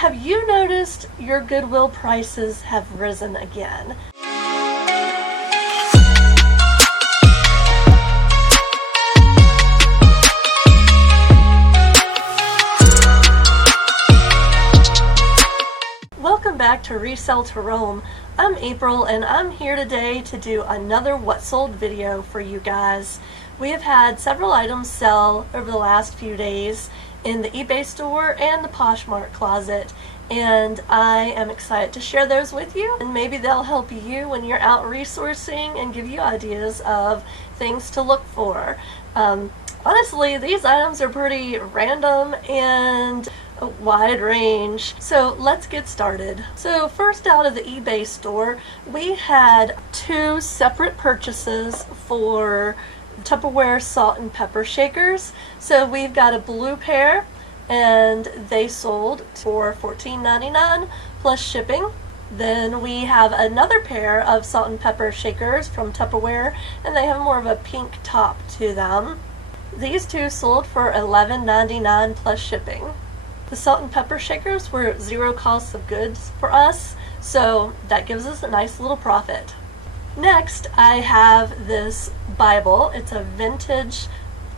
Have you noticed your Goodwill prices have risen again? Welcome back to Resell to Roam. I'm April and I'm here today to do another What Sold video for you guys. We have had several items sell over the last few days in the eBay store and the Poshmark closet, and I am excited to share those with you, and maybe they'll help you when you're out resourcing and give you ideas of things to look for. Honestly, these items are pretty random and a wide range, so let's get started. So first, out of the eBay store, we had two separate purchases for Tupperware salt and pepper shakers. So we've got a blue pair and they sold for $14.99 plus shipping. Then we have another pair of salt and pepper shakers from Tupperware, and they have more of a pink top to them. These two sold for $11.99 plus shipping. The salt and pepper shakers were zero cost of goods for us, so that gives us a nice little profit. Next, I have this Bible. It's a vintage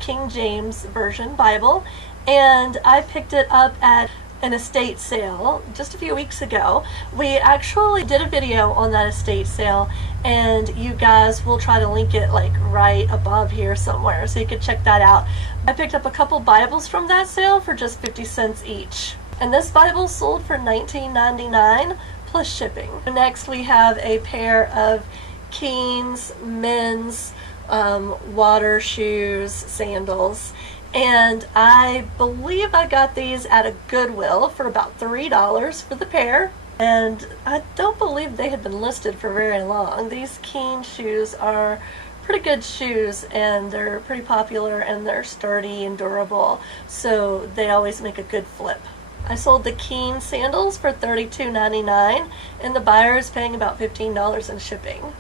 King James Version Bible, and I picked it up at an estate sale just a few weeks ago. We actually did a video on that estate sale, and you guys will try to link it like right above here somewhere so you can check that out. I picked up a couple Bibles from that sale for just 50 cents each, and this Bible sold for $19.99 plus shipping. Next, we have a pair of Keen's men's water shoes, sandals, and I believe I got these at a Goodwill for about $3 for the pair, and I don't believe they had been listed for very long. These Keen shoes are pretty good shoes, and they're pretty popular, and they're sturdy and durable, so they always make a good flip. I sold the Keen sandals for $32.99, and the buyer is paying about $15 in shipping.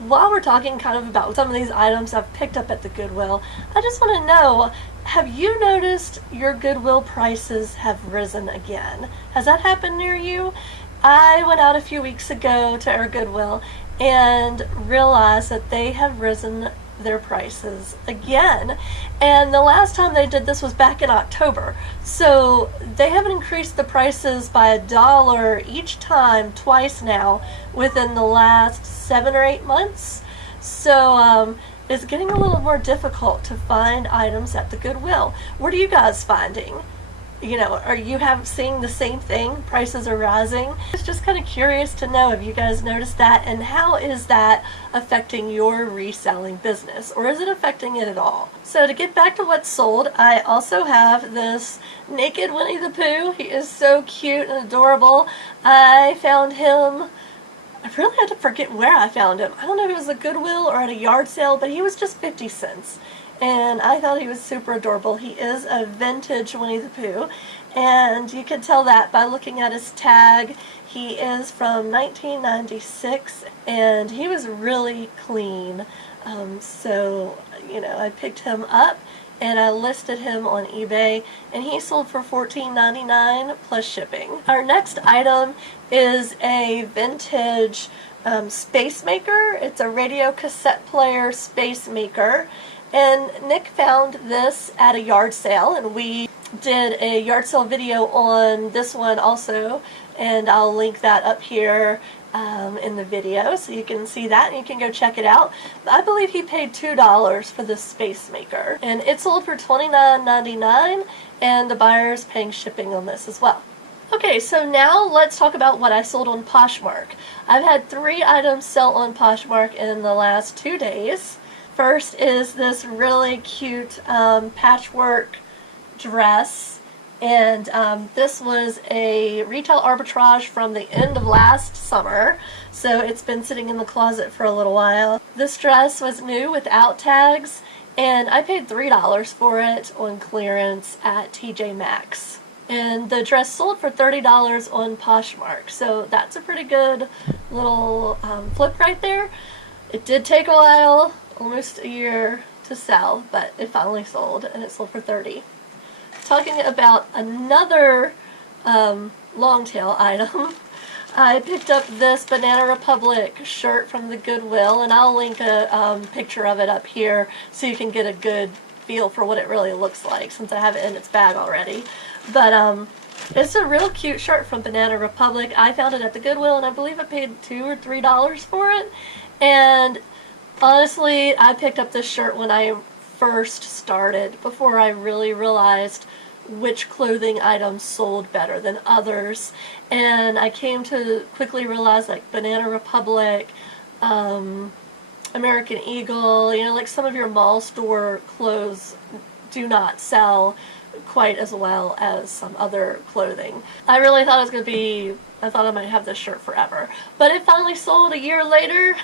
While we're talking kind of about some of these items I've picked up at the Goodwill, I just want to know, have you noticed your Goodwill prices have risen again? Has that happened near you? I went out a few weeks ago to our Goodwill and realized that they have risen their prices again, and the last time they did this was back in October, so they haven't increased the prices by $1 each time, twice now within the last 7 or 8 months. So it's getting a little more difficult to find items at the Goodwill. What are you guys finding? You know, are you seeing the same thing? Prices are rising. I was just kind of curious to know if you guys noticed that, and how is that affecting your reselling business, or is it affecting it at all? So to get back to what's sold, I also have this naked Winnie the Pooh. He is so cute and adorable. I found him, I really had to forget where I found him. I don't know if it was a Goodwill or at a yard sale, but he was just 50 cents. And I thought he was super adorable. He is a vintage Winnie the Pooh, and you can tell that by looking at his tag. He is from 1996, and he was really clean. So, you know, I picked him up, and I listed him on eBay, and he sold for $14.99 plus shipping. Our next item is a vintage space maker. It's a radio cassette player space maker. And Nick found this at a yard sale, and we did a yard sale video on this one also, and I'll link that up here in the video so you can see that and you can go check it out. I believe he paid $2 for this space maker, and it sold for $29.99, and the buyer's paying shipping on this as well. Okay, so now let's talk about what I sold on Poshmark. I've had 3 items sell on Poshmark in the last 2 days. First is this really cute patchwork dress, and this was a retail arbitrage from the end of last summer, so it's been sitting in the closet for a little while. This dress was new without tags, and I paid $3 for it on clearance at TJ Maxx. And the dress sold for $30 on Poshmark, so that's a pretty good little flip right there. It did take a while, almost a year to sell, but it finally sold, and it sold for $30. Talking about another long tail item. I picked up this Banana Republic shirt from the Goodwill, and I'll link a picture of it up here so you can get a good feel for what it really looks like, since I have it in its bag already. But it's a real cute shirt from Banana Republic. I found it at the Goodwill, and I believe I paid $2 or $3 for it. And honestly, I picked up this shirt when I first started, before I really realized which clothing items sold better than others, and I came to quickly realize like Banana Republic, American Eagle, you know, like some of your mall store clothes do not sell quite as well as some other clothing. I really thought it was going to be, I thought I might have this shirt forever, but it finally sold a year later.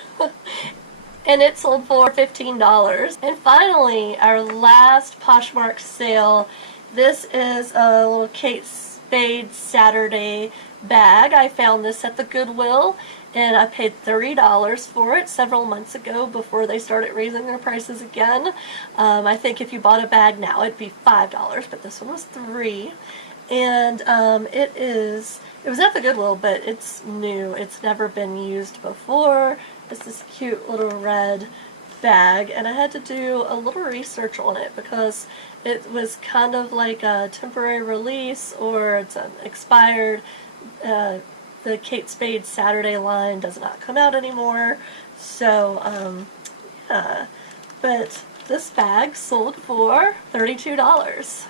And it sold for $15. And finally, our last Poshmark sale. This is a little Kate Spade Saturday bag. I found this at the Goodwill, and I paid $30 for it several months ago before they started raising their prices again. I think if you bought a bag now, it'd be $5, but this one was $3. And it was at the Goodwill, but it's new. It's never been used before. It's this cute little red bag, and I had to do a little research on it because it was kind of like a temporary release, or it's an expired. The Kate Spade Saturday line does not come out anymore, so yeah. But this bag sold for $32.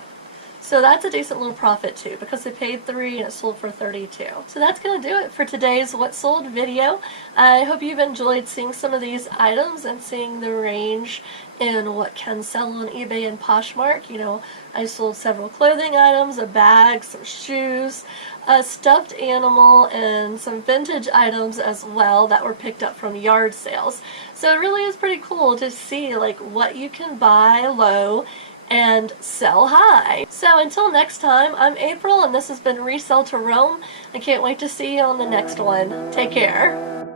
So that's a decent little profit too, because they paid $3 and it sold for $32. So that's going to do it for today's What Sold video. I hope you've enjoyed seeing some of these items and seeing the range in what can sell on eBay and Poshmark. You know, I sold several clothing items, a bag, some shoes, a stuffed animal, and some vintage items as well that were picked up from yard sales. So it really is pretty cool to see like what you can buy low and sell high. So until next time, I'm April, and this has been Resell to Roam. I can't wait to see you on the next one. Take care.